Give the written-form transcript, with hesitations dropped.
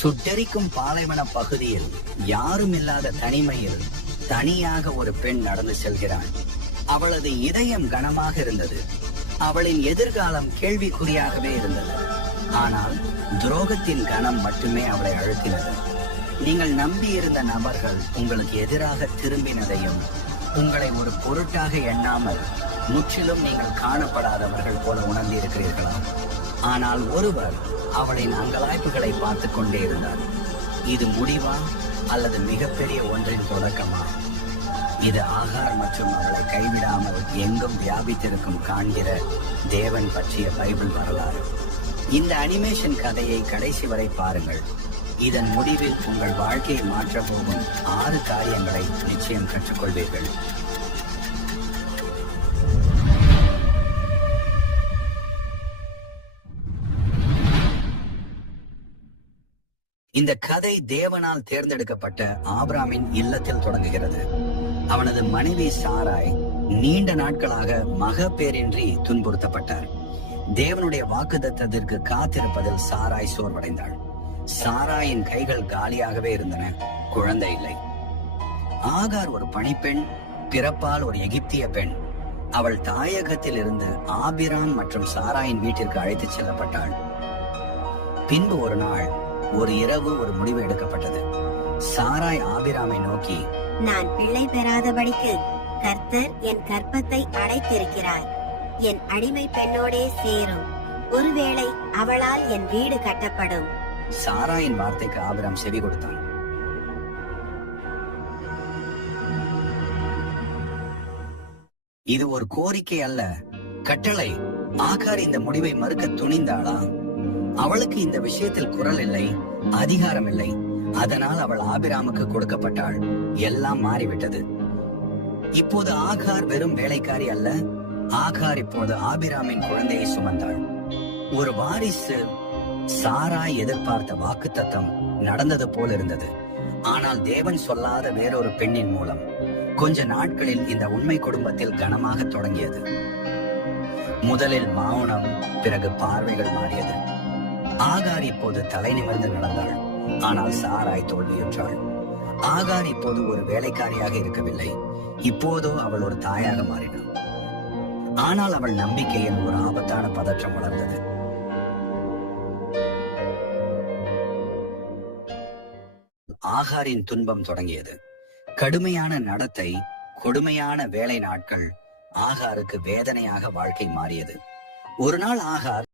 சுட்டெரிக்கும் பாலைவன பகுதியில் யாரும் இல்லாத தனிமையில் தனியாக ஒரு பெண் நடந்து செல்கிறாள். அவளது இதயம் கனமாக இருந்தது. அவளின் எதிர்காலம் கேள்விக்குறியாகவே இருந்தது. ஆனால் துரோகத்தின் கனம் மட்டுமே அவளை அழுத்தினது. நீங்கள் நம்பியிருந்த நபர்கள் உங்களுக்கு எதிராக திரும்பினதையும், உங்களை ஒரு பொருட்டாக எண்ணாமல் முற்றிலும் நீங்கள் காணப்படாதவர்கள் போல உணர்ந்திருக்கிறீர்களா? ஆனால் ஒருவர் அவளின் அங்கலாய்ப்புகளை பார்த்து கொண்டே இருந்தார். இது முடிவா அல்லது மிகப்பெரிய ஒன்றின் தொடக்கமா? இது ஆகார் மற்றும் அவளை கைவிடாமல் எங்கும் வியாபித்திருக்கும் காண்கிற தேவன் பற்றிய பைபிள் வரலாறு. இந்த அனிமேஷன் கதையை கடைசி வரை பாருங்கள். இதன் முடிவில் உங்கள் வாழ்க்கையை மாற்றப் போகும் 6 காரியங்களை நிச்சயம் கற்றுக்கொள்வீர்கள். இந்த கதை தேவனால் தேர்ந்தெடுக்கப்பட்ட ஆபிராமின் இல்லத்தில் தொடங்குகிறது. அவனது மனைவி சாராய் நீண்ட நாட்களாக மகப்பேரின்றி துன்புறுத்தப்பட்டார். தேவனுடைய வாக்குத்தத்தத்திற்கு காத்திருப்பதில் சாராய் சோர்வடைந்தாள். சாராயின் கைகள் காலியாகவே இருந்தன, குழந்தை இல்லை. ஆகார் ஒரு பணிப்பெண், பிறப்பால் ஒரு எகிப்திய பெண். அவள் தாயகத்தில் இருந்து ஆபிராம் மற்றும் சாராயின் வீட்டிற்கு அழைத்துச் செல்லப்பட்டாள். பின்பு ஒரு நாள், ஒரு இரவு, ஒரு முடிவு எடுக்கப்பட்டது. சாராய் ஆபிராமை நோக்கி, நான் பிள்ளை பெறாதபடிக்கு கர்த்தர் என் கர்ப்பத்தை அடைத்திருக்கிறார். என் அடிமை பெண்ணோடே சேரும். ஒருவேளை அவளால் என் வீடு கட்டப்படும். சாராயின் வார்த்தைக்கு ஆபிராம் செவி கொடுத்தான். இது ஒரு கோரிக்கை அல்ல, கட்டளை. ஆகார் இந்த முடிவை மறுக்க துணிந்தாளா? அவளுக்கு இந்த விஷயத்தில் குரல் இல்லை, அதிகாரம் இல்லை. அதனால் அவள் ஆபிராமுக்கு கொடுக்கப்பட்டாள். எல்லாம் மாறிவிட்டது. இப்போது ஆகார் வெறும் வேலைக்காரி அல்ல. ஆகார் இப்போது ஆபிராமின் குழந்தையை சுமந்தாள். ஒரு வாரிசு. சாராய் எதிர்பார்த்த வாக்குத்தத்தம் நடந்தது போல் இருந்தது. ஆனால் தேவன் சொல்லாத வேறொரு பெண்ணின் மூலம் கொஞ்ச நாட்களில் இந்த உண்மை குடும்பத்தில் கனமாக தொடங்கியது. முதலில் மௌனம், பிறகு பார்வைகள் மாறியது. ஆகார் இப்போது தலை நிமிர்ந்து நடந்தாள். ஆனால் சாராய் தோல்வியுற்றாள். ஆகார் இப்போது ஒரு வேலைக்காரியாக இருக்கவில்லை. இப்போதோ அவள் ஒரு தாயாக மாறினாள். ஆனால் அவள் நம்பிக்கையில் ஒரு ஆபத்தான பதற்றம் வளர்ந்தது. ஆகாரின் துன்பம் தொடங்கியது. கடுமையான நடத்தை, கொடுமையான வேலை நாட்கள். ஆகாருக்கு வேதனையாக வாழ்க்கை மாறியது. ஒரு நாள் ஆகார்